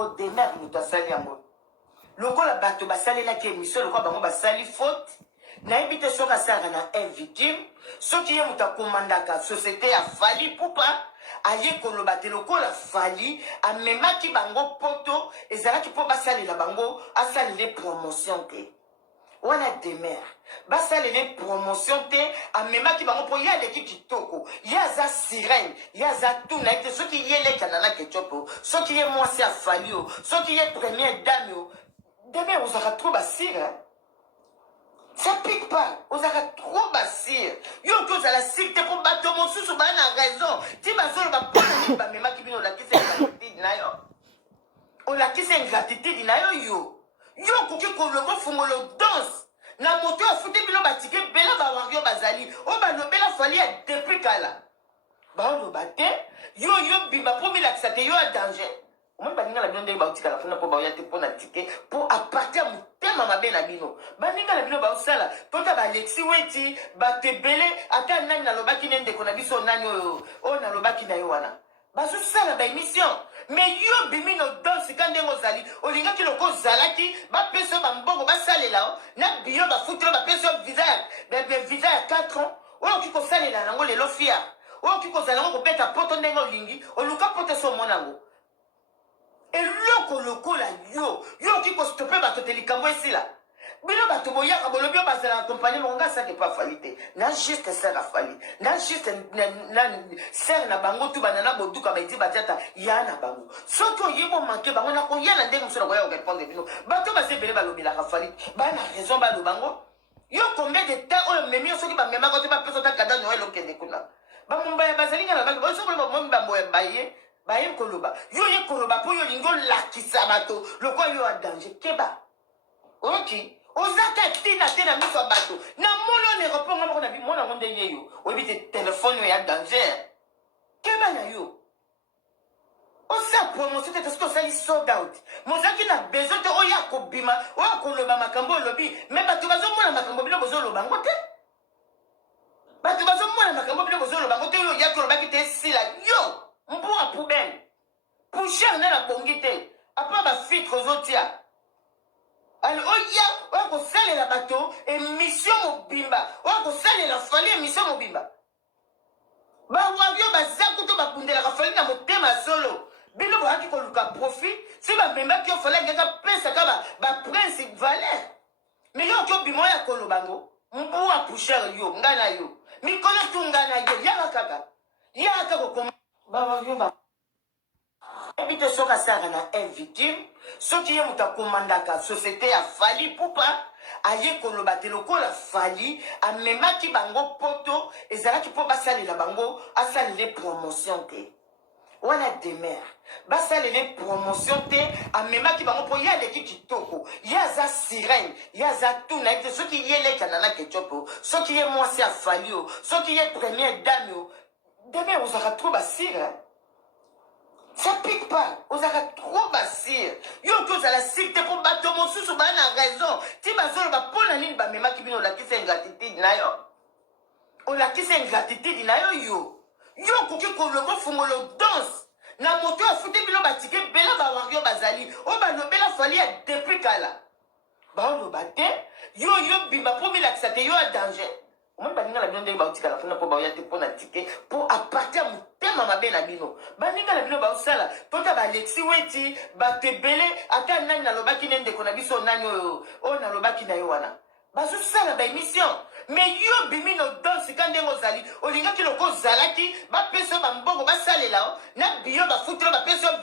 moko demer moto asali yango lokola bato basalelaki émission lokola bango basali faute nayebi te soki asalaka na un victime soki ye moto akomandaka société afali pupa aye koloba te lokola fali amemaki bango poto ezalaki mpo basalela bango asalele promotion te wana demer basalele promotion te amemaki bango mpo ye aleki kitoko ye aza sirene ye aza tuna ye te soki ye lekana na ketchup soki ye mwasi afali o soki ye première dame o demer ozalaka trop basire ça pique pas ozalaka trop basire yo ki ozala sire te mpo bato mosusu baa na raison ti bazoloba mpona nini bamemaki bino olakisa ingratitude na yo olakisa ingratitude na yo yo okoki kolongo fungolo danse na moto afuti bino batike bela bawario bazali oyo balobela fali ya depuis kala baoloba te yo bimba mpo bilakisa te yo ya danger omoi baninga na bino ndenge baotikala funa mpo baoya te mpo na tike mpo apartir ya motema mabe na bino baninga na bino baosala tota baalexi weti bato ebele ata nani nalobaki ne ndeko na biso nani oyo nalobaki na yo wana bazosala baémission mais yo bimi no danse ka ndenge ozali olingaki loko ozalaki bapesa yo bambongo basalela o na biyo bafuti yo bapesa yo visa ya 4 ans oyo oki kosalela nango lelo fia oyo oki kozala yango kobeta poto ndenge olingi oluka poto so omona yango eloko lokola yo oki kostope bato te likambo esila bino bato boyaka bolobi oyo bazala na kompanie moko nga sake po afali te na juste ser afali na juste ser na bango tu banana boduka baidi badiata ya na bango soki oyebi omanke bango nakoya na ndenge mosu nakoya korépondre bino bato baza ebele balobelaka fali bana raison baloba bango yo combien de temps oyo memi yo soki bamemaka te bapesa ta kada noel okende kuna bamombaya bazalinga na bango soki bamomi bamboya baye baye koloba yo ye koloba mpo yo olingi olakisa bato lokola yo ya danger keba oki ozaka ntina te na miso ya bato na moni oyo nereponga moko na bimona ngo nde ye yo oyebi te telefone oyo ya danger keba na yo osala promotion te soki osali sold out mozalaki na besoin te oyo akobima oyo akoloba makambo olobi me bato bazomona makambo bino bozoloba ngo te bato bazomona makambo bino bozoloba ngo te oyo oyaki olobaki te esila yo mpo ya poubele poussière nde na bongi te apa bafiltre ozotia alors oya oya kosalela bato émission mobimba oya kosalela fali émission mobimba bawavio baza kuto babundelaka fali na motema ya solo bino boyaki koluka profit si bamembaki yo fali angeka pesaka baprince valer mais yo oki obima oya kolobango mbuwa poussière yo ngai na yo mikolo tu ngai na yo yaka kokoma bawavio ebi te soki asalaka na un victime soki ye moto akomandaka société afali pupa aye koloba te lokola fali amemaki bango poto ezalaki mpo basalela bango asalele promotion te wana demer basalele promotion te amemaki bango mpo ye aleki kitoko ye aza sirene ye aza tuna ye te soki ye lekana na ketchup soki ye mwasi afali o soki ye première dame o demer ozalaka trop basire ça pique pas ozalaka trop basire yo ki ozala sire te mpo bato mosusu baa na raison ti bazoloba mpona nini bamemaki bino olakisa ingratitude na yo olakisa ingratitude na yo okoki kolongo fungolo danse na moto afuti bino batike bela bawario bazali oyo balobela fali ya depuis kala baoloba te yo bimba mpo bilakisa te yo ya danger omoi baninga na bino ndenge baotikala funa mpo baoya te mpo na tike mpo apartir ya motema mabe na bino baninga na bino baosala tota baalexi weti bato ebele ata nani nalobaki ne ndeko na biso nani oyo nalobaki na yo wana bazosala baémission mais yo bimi no danse ka ndenge ozali olingaki loko ozalaki bapesa yo bambongo basalela o na biyo bafuti yo bapesa yo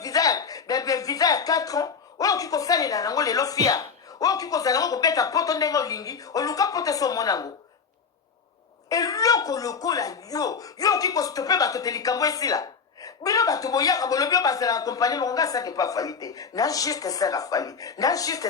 visa ya 4 ans oyo oki kosalela nango lelo fia oyo oki kozala yango kobeta poto ndenge olingi oluka poto so omona yango eloko lokola yo oki kostope bato te likambo esila bino bato boyaka bolobi oyo bazala na kompanie moko nga sake po afali te na juste ser afali na juste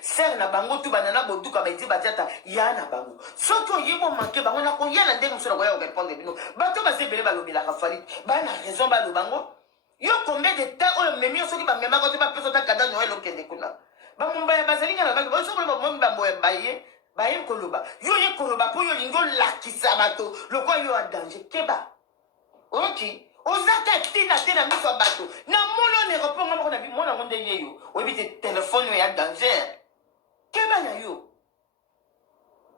ser na bango tu banana boduka baidi badiata ya na bango soki oyebi omanke bango nakoya na ndenge mosu nakoya korépondre bino bato baza ebele balobelaka fali bana raison baloba bango yo combien de temps oyo memi yo soki bamemaka te bapesa ta kada noel okende kuna bamombaya bazalinga na bango soki bamomi bamboya baye koloba yo ye koloba mpo yo olingi olakisa bato lokola yo ya danger keba oki ozaka tina te na miso ya bato na mono ne reponga moko na bimona ngo ndenge yo oyebi te telefone oyo ya danger keba na yo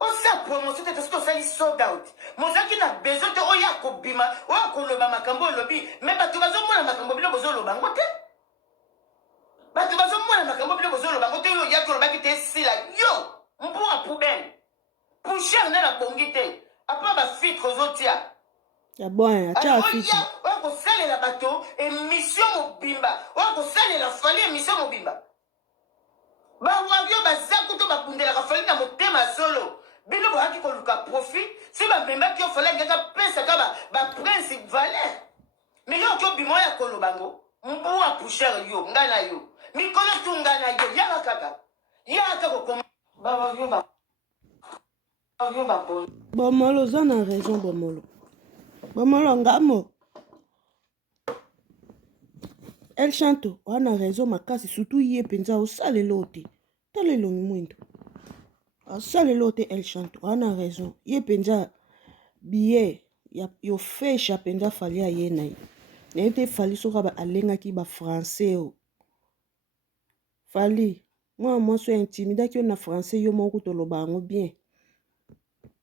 osa promotion te soki osali sold out mozalaki na besoin te oyo akobima oyo akoloba makambo olobi me bato bazomona makambo bino bozoloba ngo te bato bazomona makambo bino bozoloba ngo te oyo oyaki olobaki te esila yo mbuka poubele pouchere nde na bongi te apa bafitre ozotia ya bon atia fitre oyo kosalela bato émission mobimba oyo kosalela fali émission mobimba bawavio baza kuto babundelaka fali na motema ya solo bino boyaki koluka profit si bamembaki yo fali angaka pesaka baprince valer me yo oki obima oyo akoloba ngo mbuwa pouchere yo ngai na yo mikolo tu ngai na yo yaka kaka yaka kokoma bawavio bomolo oza na raison bomolo ngamo El Chanto wana raison makasi surtout ye penza osalela o te tala elongi mwindo asalela o te El Chanto wana raison ye penza biye yo fesha penza fali aye na ye na ye te fali soki alengaki bafrançais o fali mwa mwasi oyo intimidaki yo na français yo moko toloba yango bien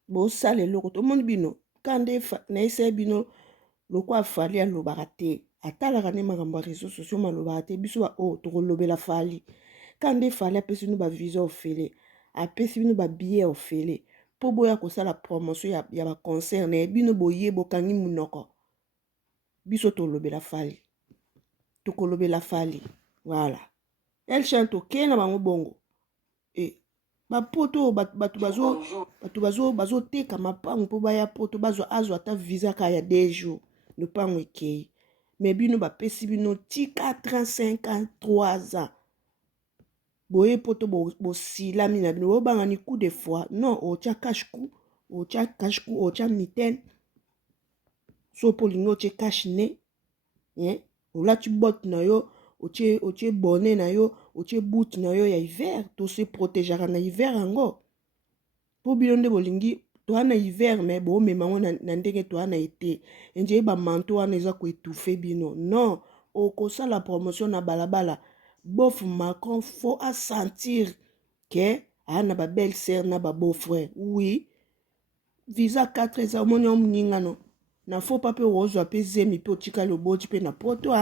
bosala eloko tomoni bino kande na ese bino lokwa fali alobaka te atalaka nde makambo ya réseaux sociaux malobaka te biso tokolobela fali kande fali apesi bino bavisa ofele apesi bino babillet ofele mpo boya kosala promotion ya baconcert na ye bino boye bokangi munoko biso tolobela fali tokolobela fali voilà El Chanto ke na bango bongo bapoto bato bazoteka mapango mpo baya poto azwa ata visa ka ya 2 jours lopango ekei me bino bapesi bino ti 4 ans 5 ans 3 ans boye poto bosilami na bino bobangani coup de fois non otya cache-cou otya mitaine so mpo olingi otye cache ne olati botte na yo otie bonnet na yo otie boot na yo ya hiver tose protégeaka na hiver yango mpo bino nde bolingi toa na hiver me bomema ngo na ndenge toa na ete enje bamanto wana eza koetufe bino non okosala promotion na balabala bof Macron faut assentir ke aa na babelle sœur na babeau frère oui visa 4 eza omoni yo moningano na fo pa mpe ozwa mpe zemi mpe otikali oboti mpe na poto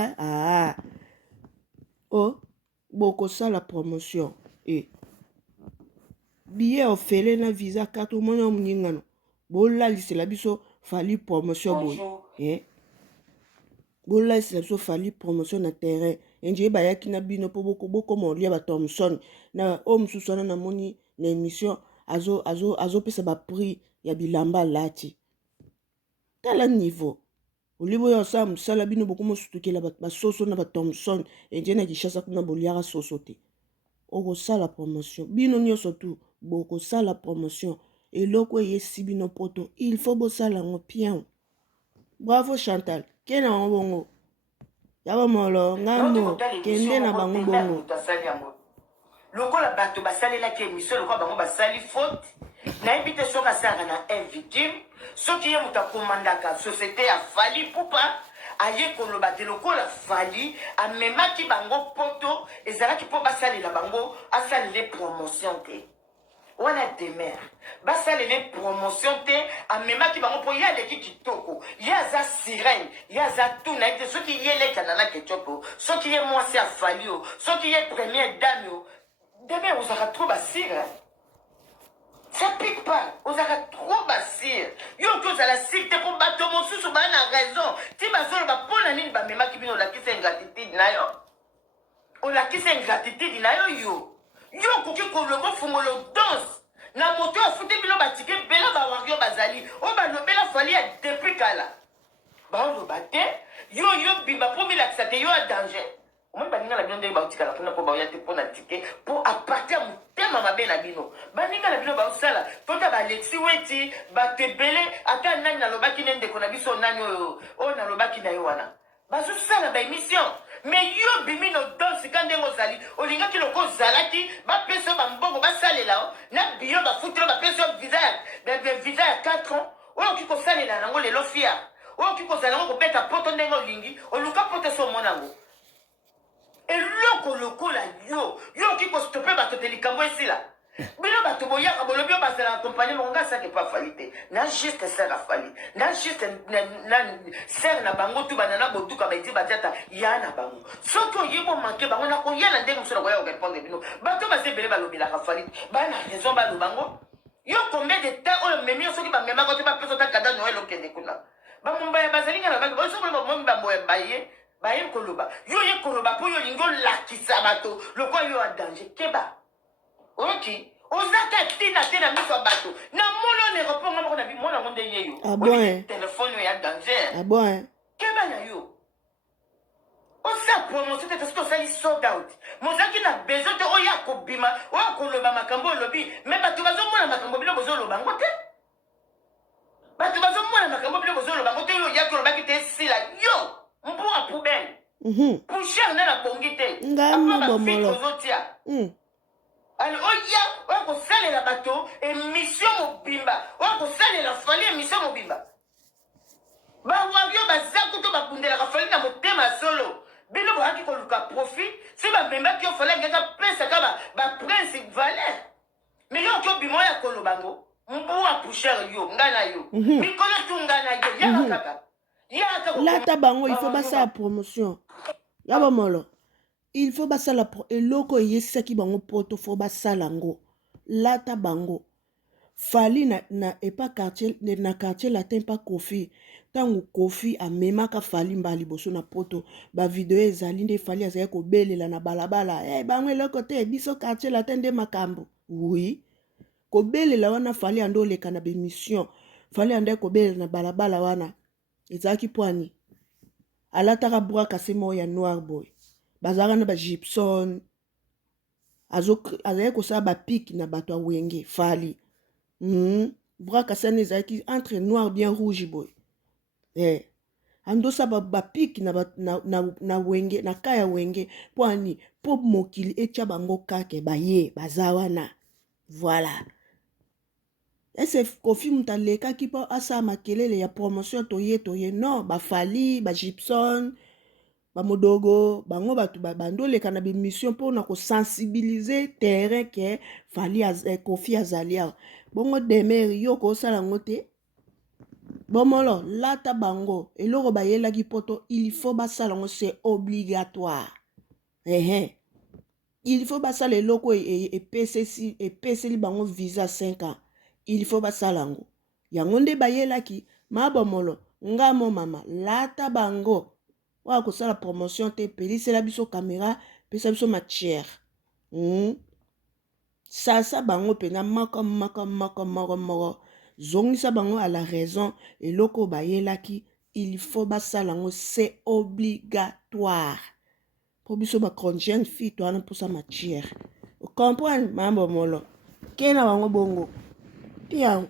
bokosala promotion billet ofele na visa 4 omoni yo moningano bolalisela biso fali promotion boye bolalisela biso fali promotion na terrain enje bayaki na bino mpo bokoma olia ba Thomson na oyo mosusu wana namoni na émission azopesa baprix ya bilamba alati tala niveau olibo oyo osala mosala bino bokoma osutukela basoso na ba Thomson enje na Kinshasa kuna boliaka soso te okosala promotion bino nyonso tu bokosala promotion eloko eyesi bino poto il faut bosala yango bien bravo Chantal ke na bango bongo ya bamolo ngamo kende na bango bongo lokola bato basalelaki émission lokola bango basali faute nayebi te soki asalaka na invictime soki ye moto akomandaka société ya fali pupa aye koloba te lokola fali amemaki bango poto ezalaki mpo basalela bango asalele promotion te wana demer basalele promotion te amemaki bango mpo ye aleki kitoko ye aza sirene ye aza tuna ye te soki ye lekana na ketiopo soki ye mwasi afali o soki ye première dame o demer ozalaka trop basire ça pique pas ozalaka trop basire yo oki ozala sire te mpo bato mosusu baa na raison ti bazoloba mpo na nini bamemaki bino olakisa ingratitude na yo olakisa ingratitude na yo yo okoki koloba ofungolo danse na moto afuti bino batike bela bawario bazali oyo balobela fali ya depuis kala baoloba te yo bimba mpo bilakisa te yo ya danger omoi baninga na bino ndenge baotikala mpona mpo baoya te mpo na tike mpo aparte ya motema mabe na bino baninga na bino baosala tota balexi weti bato ebele ata nani nalobaki ne ndeko na biso nani oyo nalobaki na ye wana bazosala baémission mais yo bimi no danse ka ndenge ozali olingaki loko ozalaki bapesa yo bambongo basalela o na biyo bafutilo bapesa yo visa ya 4 ans oyo oki kosalela nango lelo fia oki kozala ngo kobeta poto ndenge olingi oluka poto so monango eloko lokola yo oki kostope bato te likambo esila bino bato boyaka bolobi oyo bazala accompagne monga sake pa fali te na juste ser afali na juste ser na bango tu banana boduka baidi batiata ya na bango soki oyebo manke bango nakoya na ndenge mosu nakoya korépondre bino bato bazebele balobelaka fali bana raison balobango yo combien de temps oyo memi yo soki bamemaka te bapesa ota kada noel okende kuna bamombaya bazalinga na bango soki bamomi bamboya baye baye koloba yo ye koloba mpo yo olingi olakisa bato lokola yo ya danger keba oki ozaka tina te na miso ya bato na mona ne reponga moko na bi mona ngo nde ye yo bon telefone yo ya danger bon keba na yo osa promotion te soki osali sold out mozalaki na besoin te oyo akobima oyo akoloba makambo olobi me bato bazomona makambo bino bozoloba ngo te bato bazomona makambo bino bozoloba ngo te oyo oyaki olobaki te esila yo mbuya poubele poussière nde na bongi te apa bafite ozotia alors oya oya kosalela bato émission mobimba oya kosalela fali émission mobimba bawavio baza kuto babundelaka fali na motema ya solo bino boyaki koluka profit si bamembaki yo fali angeka pesaka baprince valeur mais yo oki obima oya kolobango mbuya poussière yo ngai na yo mikolo tu ngai na yo yaka kaka lata bango il faut basala promotion ya bomolo il faut basala eloko eyesaki bango poto fo basala ngo lata bango fali na epa quartier na quartier latin pa kofi ntango kofi amemaka fali mba liboso na poto bavideo ezali nde fali azali kobelela na balabala bango eloko te biso quartier latin nde makambo oui kobelela wana fali ande oleka na bemission fali ande kobelela na balabala wana ezalaki pwani alataka bwaka se moko ya noir boy bazalaka na bagipson azalaki kosala bapike na bato ya wenge fali bwaka sani ezalaki entre noir bien rouge boy andosala bapike na wenge na ka ya wenge pwani mpo mokili etya bango kake baye baza wana voilà ese kofi mutu alekaki mpo asala makelele ya promotion toye non bafali bagipson bamodogo bango bato bandoleka na bemission mpona kosensibilize terrain ke fali kofi azali awa bongo demere yo kosala yango te bomolo lata bango eloko bayelaki poto il faut basala yango c'est obligatoire il faut basala eloko epeseli bango visa 5 ans il faut basala yango nde bayelaki mabomolo ngamo mama lata bango oya kosala promotion te pelisela biso caméra pesa biso matière sasa bango mpena moko zongisa bango à la raison eloko bayelaki il faut basala yango c'est obligatoire po biso baconjeune fille towana mposa matière comprendre mambo molo kena bango bongo pia